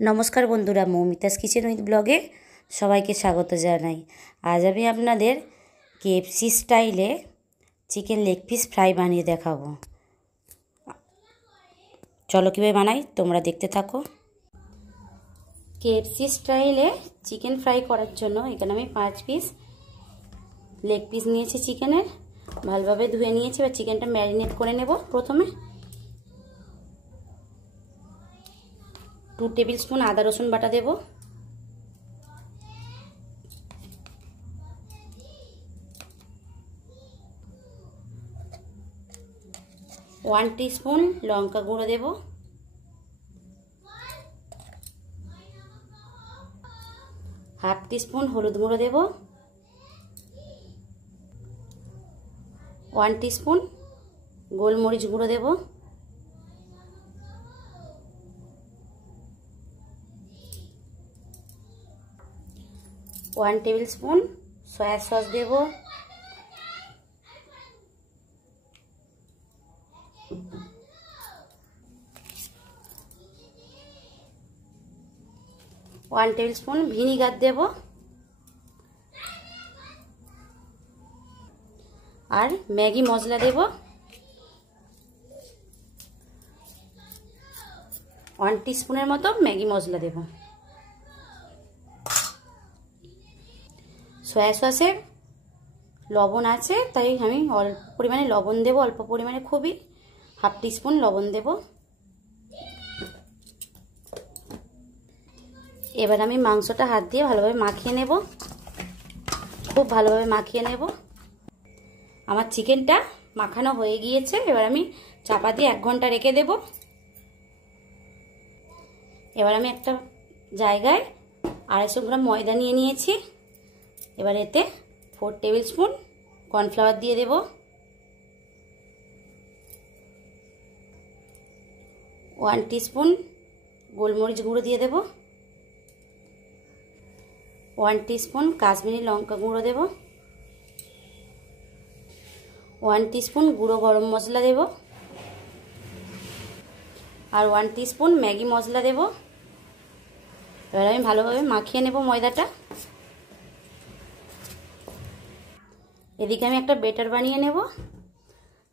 নমস্কার বন্ধুরা, Moumita's kitchen with ব্লগে সবাইকে স্বাগত জানাই। আজ আমি আপনাদের কেএফসি স্টাইলে চিকেন লেগ পিস ফ্রাই বানিয়ে দেখাবো। চলো কীভাবে বানাই তোমরা দেখতে থাকো। কেএফসি স্টাইলে চিকেন ফ্রাই করার জন্য এখানে আমি 5 পিস লেগ পিস নিয়েছি চিকেনের। ভালোভাবে ধুয়ে নিয়েছি। এবার চিকেনটা ম্যারিনেট করে নেব। প্রথমে 2 টেবিল স্পুন আদা রসুন বাটা দেব, 1 টিস্পুন লঙ্কা গুঁড়ো দেব, 1/2 টিস্পুন হলুদ গুঁড়ো দেব, 1 টিস্পুন গোলমরিচ গুঁড়ো দেব, 1 টেবিল স্পুন সয়া সস দেব, 1 টেবিল স্পুন ভিনিগার দেব, আর ম্যাগি মশলা দেব 1 টিস্পুনের মতো ম্যাগি মশলা দেব। সয়া সসে লবণ আছে তাই আমি অল্প পরিমাণে লবণ দেব, অল্প পরিমাণে খুবই 1/2 টিস্পুন লবণ দেব। এবার আমি মাংসটা হাত দিয়ে ভালোভাবে মাখিয়ে নেব, খুব ভালোভাবে মাখিয়ে নেব। আমার চিকেনটা মাখানো হয়ে গিয়েছে। এবার আমি চাপা দিয়ে 1 ঘন্টা রেখে দেব। এবার আমি একটা জায়গায় 250 গ্রাম ময়দা নিয়ে নিয়েছি। এবার এতে 4 টেবিল স্পুন কর্নফ্লাওয়ার দিয়ে দেব, 1 টিস্পুন গোলমরিচ গুঁড়ো দিয়ে দেব, 1 টিস্পুন কাশ্মীরি লঙ্কা গুঁড়ো দেব, 1 টিস্পুন গুঁড়ো গরম মশলা দেব, আর 1 টিস্পুন ম্যাগি মশলা দেব। এবার আমি ভালোভাবে মাখিয়ে নেব ময়দাটা। এদিকে আমি একটা বেটার বানিয়ে নেব।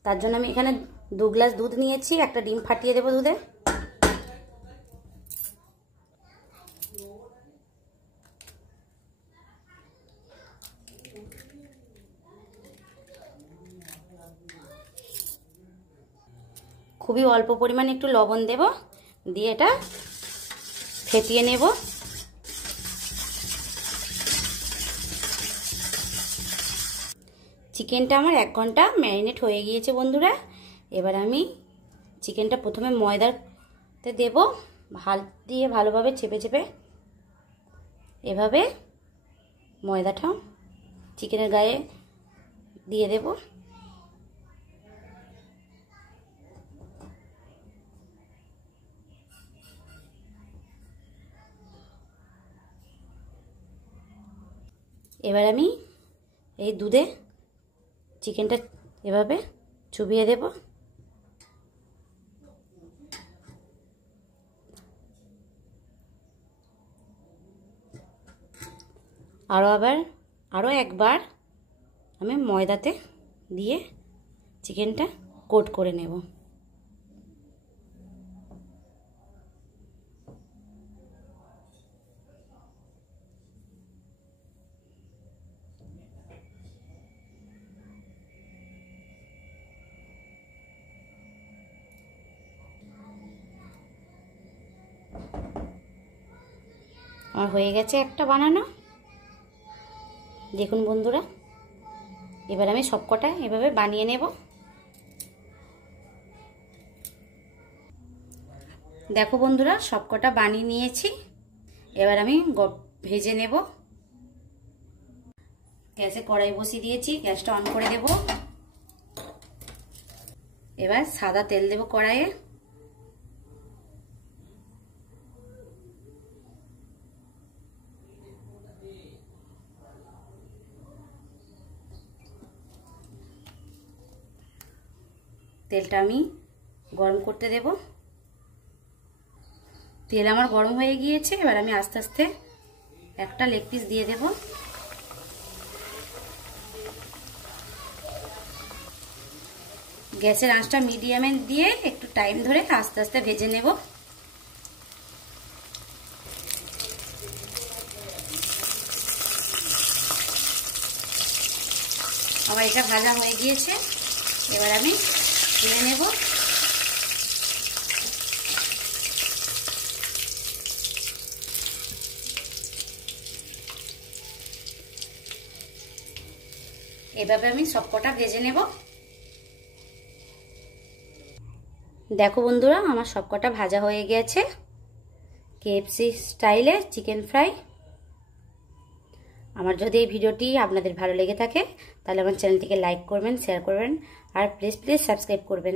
তার জন্য আমি এখানে 2 গ্লাস দুধ নিয়েছি। একটা ডিম ফাটিয়ে দেব দুধে। খুবই অল্প পরিমাণে একটু লবণ দেব, দিয়ে এটা ফেটিয়ে নেব। চিকেনটা আমার 1 ঘন্টা ম্যারিনেট হয়ে গিয়েছে বন্ধুরা। এবার আমি চিকেনটা প্রথমে ময়দাতে দেব, হাত দিয়ে ভালোভাবে চেপে চেপে এভাবে ময়দাটা চিকেনের গায়ে দিয়ে দেব। এবার আমি এই দুধে চিকেনটা এভাবে চুবিয়ে দেব। আরও একবার আমি ময়দাতে দিয়ে চিকেনটা কোট করে নেব। আমার হয়ে গেছে একটা বানানো, দেখুন বন্ধুরা। এবার আমি সবকটা এভাবে বানিয়ে নেব। দেখো বন্ধুরা, সবকটা বানিয়ে নিয়েছি। এবার আমি ভেজে নেব। গ্যাসে কড়াই বসিয়ে দিয়েছি, গ্যাসটা অন করে দেব। এবার সাদা তেল দেব কড়াইয়ে। তেলটা আমি গরম করতে দেব। তেল আমার গরম হয়ে গিয়েছে, এবার আমি আস্তে আস্তে একটা লেগ পিস দিয়ে দেব। গ্যাসের আঁচটা মিডিয়ামে দিয়ে একটু টাইম ধরে আস্তে আস্তে ভেজে নেব। আমার এটা ভাজা হয়ে গিয়েছে, এবার আমি তুলে নেব। এভাবে আমি সবকটা ভেজে নেব। দেখো বন্ধুরা, আমার সবকটা ভাজা হয়ে গেছে কেএফসি স্টাইলে চিকেন ফ্রাই। আমার যদি এই ভিডিওটি আপনাদের ভালো লেগে থাকে তাহলে আমার চ্যানেলটিকে লাইক করবেন, শেয়ার করবেন আর প্লিজ সাবস্ক্রাইব করবেন।